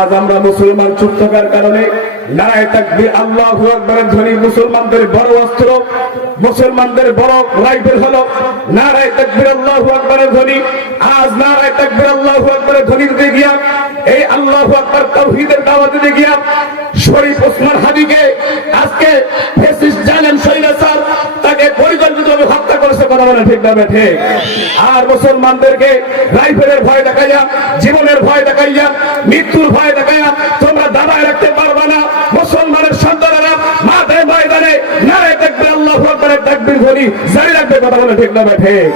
আজ আমরা মুসলমান চুপ থাকার কারণে নারায়ে তাকবীর আল্লাহু আকবারের ধ্বনি মুসলমানদের বড় অস্ত্র, মুসলমানদের বড় রাইফেল হলো নারায়ে তাকবীর আল্লাহু আকবারের ধ্বনি। আজ নারায়ে তাকবীর আল্লাহু আকবারের ধ্বনি দিতে গিয়া, এই আল্লাহু আকবার তাওহীদের দাওয়াত দিতে গিয়া শরীফ ওসমান হাদিকে আজকে ফ্যাসিস্ট জালেম স্বৈরাচার তাকে পরিকল্পিতভাবে হত্যা করেছে। কথা বলেন ঠিক না ঠিক? আর মুসলমানদেরকে রাইফেলের ভয় দেখাইয়া, জীবনের ভয় দেখাইয়া, মৃত্যুর ভয় দেখাইয়া তোমরা দাবায় রাখতে পারবা না। মুসলমানের সন্তানেরা মাঠে ময়দানে নারায়ে তাকবীর আল্লাহু আকবারের তাকবীর ধ্বনি জারি রাখবে। কথা বলেন ঠিক না ঠিক?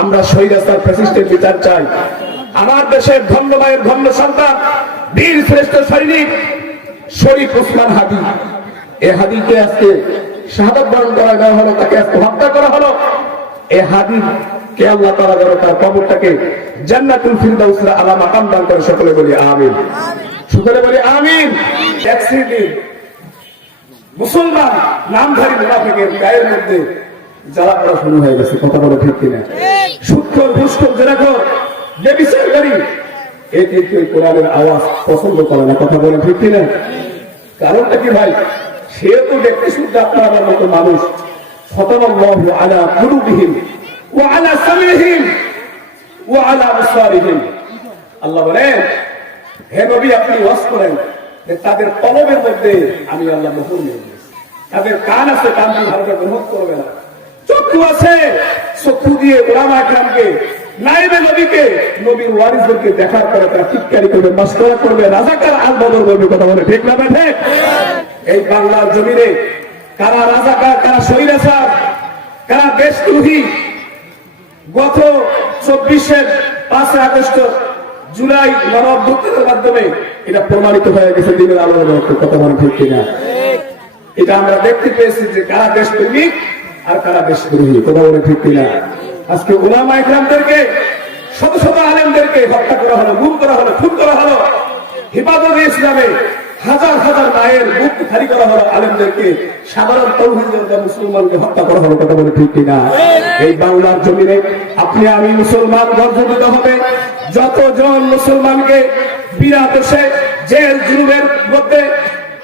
আমরা স্বৈরাচার ফ্যাসিস্টের বিচার চাই। আমার দেশের ধন্য মায়ের ধন্য সন্তান, বীর শ্রেষ্ঠ সৈনিক শরীফ ওসমান হাদি, এই হাদিকে আজকে শাহাদাত বরণ করা দেওয়া হলো, তাকে আজকে হত্যা করা হলো। এই হাদিকে আল্লাহ তাআলা যেন তার কবরটাকে জান্নাতুল ফিরদাউসের আলা মাকাম দান করে। সকলে বলি আমিন, সকলে বলি আমিন। এক শ্রেণীর মুসলমান নামধারী মুনাফিকের গায়ের মধ্যে জ্বালা পড়া শুরু হয়ে গেছে। কথা বলে ঠিক কিনা? সুদখোর, ঘুষখোর, জেনাখোর, ব্যভিচারকারী এই কেউ কোরআনের আওয়াজ পছন্দ করে না। কথা বলে ঠিক কিনা? কারণটা কি ভাই? সে তো দেখতে শুদ্ধ আপনার আমার মতো মানুষ। খতামাল্লাহু আলা কুলুবিহিম ওয়া আলা সামিহিম ওয়া আলা আবসারিহিম। আল্লাহ বলেন, হে নবী আপনি ওয়াজ করেন যে তাদের কলবের মধ্যে আমি আল্লাহ মোহর নিয়ে দিয়েছি। তাদের কান আছে, কান দিয়ে ভালো করে গ্রহণ করবে না। চক্ষু আছে, চক্ষু দিয়ে উলামা ইকরামকে, নায়েবে নবীকে, নবীর ওয়ারিসদেরকে দেখার পরে তারা টিটকারি করবে, মাসকারা করবে, রাজাকার আল বদর করবে। কথা বলে ঠিক না ঠিক? এই বাংলার জমিনে কারা রাজাকার, কারা স্বৈরাচার, কারা দেশদ্রোহী, গত 24-এর 5 আগস্ট জুলাই গণঅভ্যুত্থানের মাধ্যমে এটা প্রমাণিত হয়ে গেছে দিনের আলোর মতো। কথা বলে ঠিক কিনা? এটা আমরা দেখতে পেয়েছি যে কারা দেশপ্রেমিক আর কারা দেশদ্রোহী। কথা বলে ঠিক কিনা? আজকে উলামা ইকরামদেরকে, শত শত আলেমদেরকে হত্যা করা হলো, গুম করা হলো, খুন করা হলো। হেফাজতে ইসলামে হাজার হাজার মায়ের বুক খালি করা হলো, আলেমদেরকে, সাধারণ তৌহিদের মুসলমানকে হত্যা করা হলো। কথা বলে ঠিক কিনা? এই বাংলার জমিনে আপনি আমি মুসলমান গর্জনিত হবে। যতজন মুসলমানকে বিনা দোষে জেল জুলুমের মধ্যে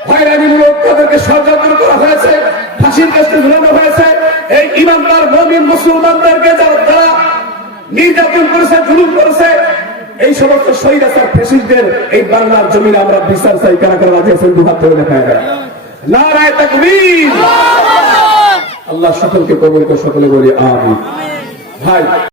হয়রানিমূলক তাদেরকে ষড়যন্ত্র করা হয়েছে, ফাঁসির কাছে ঝুলানো হয়েছে, এই ইমানদার মুমিন মুসলমানদেরকে যারা নির্যাতন করেছে, জুলুম করেছে, এই সমস্ত স্বৈরাচার ফ্যাসিস্টদের এই বাংলার জমিনে আমরা বিচার চাই। কারা কারা রাজি আছেন? দুহাত ধরে দেখায় দেয়। নারায়ে তাকবীর। আল্লাহ সকলকে কবুল করে। সকলে বলি আমিন। ভাই